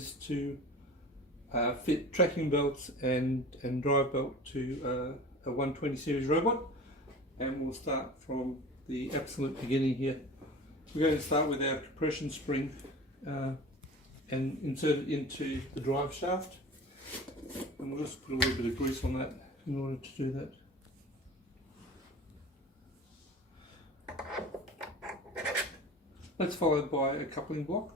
to fit tracking belts and drive belt to a 120 series robot, and we'll start from the absolute beginning here. We're going to start with our compression spring and insert it into the drive shaft, and we'll just put a little bit of grease on that in order to do that. That's followed by a coupling block.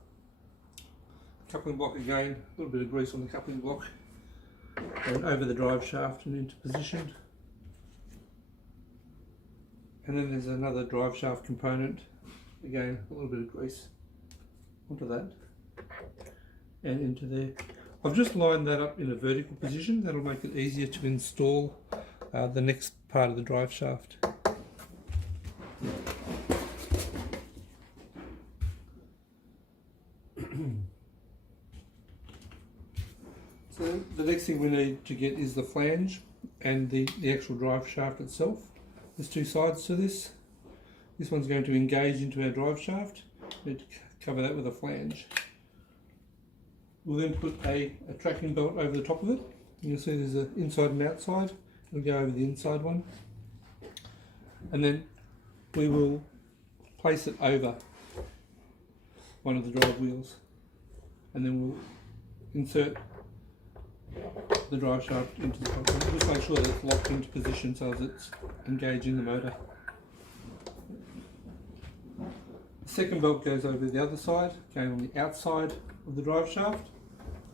Coupling block again, a little bit of grease on the coupling block, and over the drive shaft and into position. And then there's another drive shaft component, again a little bit of grease onto that and into there. I've just lined that up in a vertical position. That'll make it easier to install the next part of the drive shaft. So the next thing we need to get is the flange and the actual drive shaft itself. There's two sides to this. This one's going to engage into our drive shaft. We need to cover that with a flange. We'll then put a tracking belt over the top of it. You can see there's an inside and outside. We'll go over the inside one. And then we will place it over one of the drive wheels. And then we'll insert the drive shaft into the front. Just make sure that it's locked into position so that it's engaging the motor. The second belt goes over the other side, going on the outside of the drive shaft,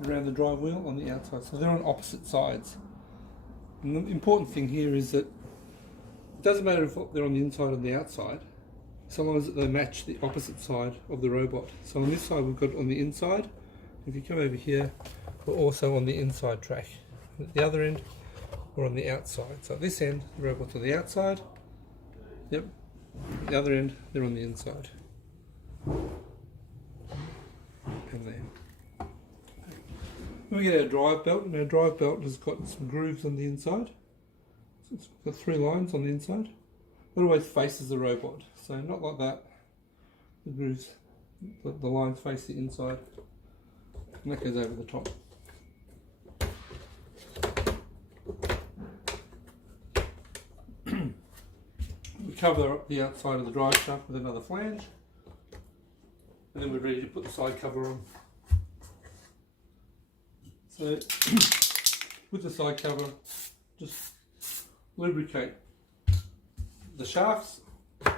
around the drive wheel on the outside. So they're on opposite sides. And the important thing here is that it doesn't matter if they're on the inside or the outside, so long as they match the opposite side of the robot. So on this side we've got it on the inside. If you come over here, we're also on the inside track. At the other end, we're on the outside. So at this end, the robot's on the outside. Yep. At the other end, they're on the inside. And there. Then we get our drive belt, and our drive belt has got some grooves on the inside. So it's got 3 lines on the inside. It always faces the robot, so not like that. The grooves, the lines face the inside, and that goes over the top. We cover up the outside of the drive shaft with another flange, and then we're ready to put the side cover on. So with the side cover, just lubricate the shafts, just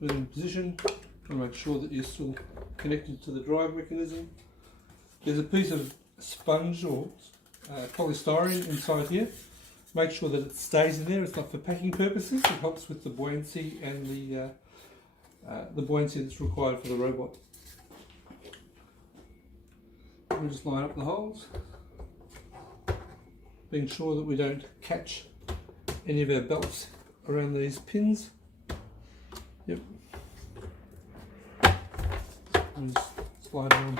within position, and make sure that you're still connected to the drive mechanism. There's a piece of sponge or polystyrene inside here. Make sure that it stays in there. It's not for packing purposes. It helps with the buoyancy and the buoyancy that's required for the robot. We'll just line up the holes, being sure that we don't catch any of our belts around these pins. Yep. And just slide it on.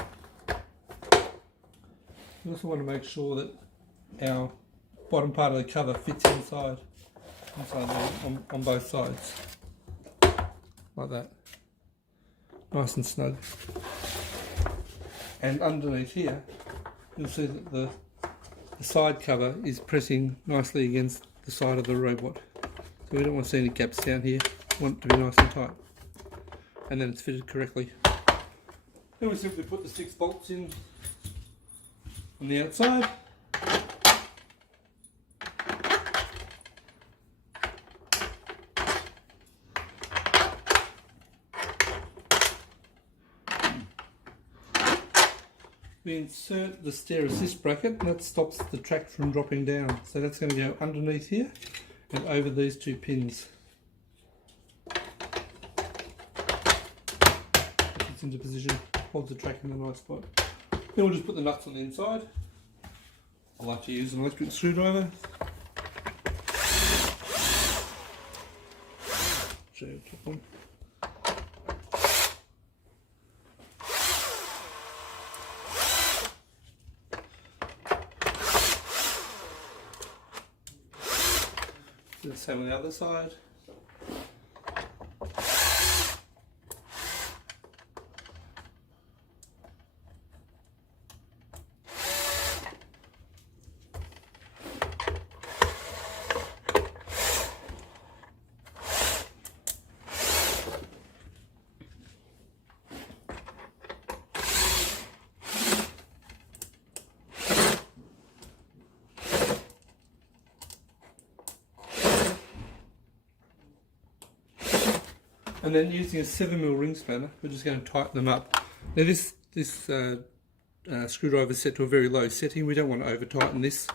We also want to make sure that our bottom part of the cover fits inside there on both sides, like that, nice and snug. And underneath here, you'll see that the side cover is pressing nicely against the side of the robot. So we don't want to see any gaps down here. We want it to be nice and tight. And then it's fitted correctly. Then we simply put the 6 bolts in on the outside. We insert the stair assist bracket, and that stops the track from dropping down. So that's going to go underneath here and over these 2 pins. It's into position, holds the track in a nice spot. Then we'll just put the nuts on the inside. I like to use an electric screwdriver. Show you the top one. Do the same on the other side. And then using a 7mm ring spanner, we're just going to tighten them up. Now this screwdriver is set to a very low setting. We don't want to over tighten this.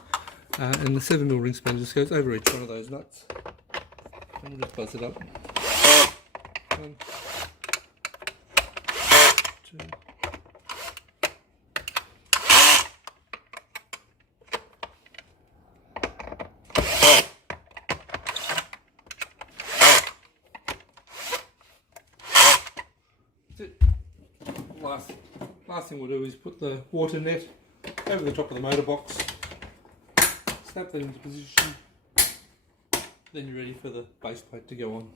And the 7mm ring spanner just goes over each one of those nuts. And we'll just buzz it up. 1, 2. That's it. Last thing we'll do is put the water net over the top of the motor box, snap that into position, then you're ready for the base plate to go on.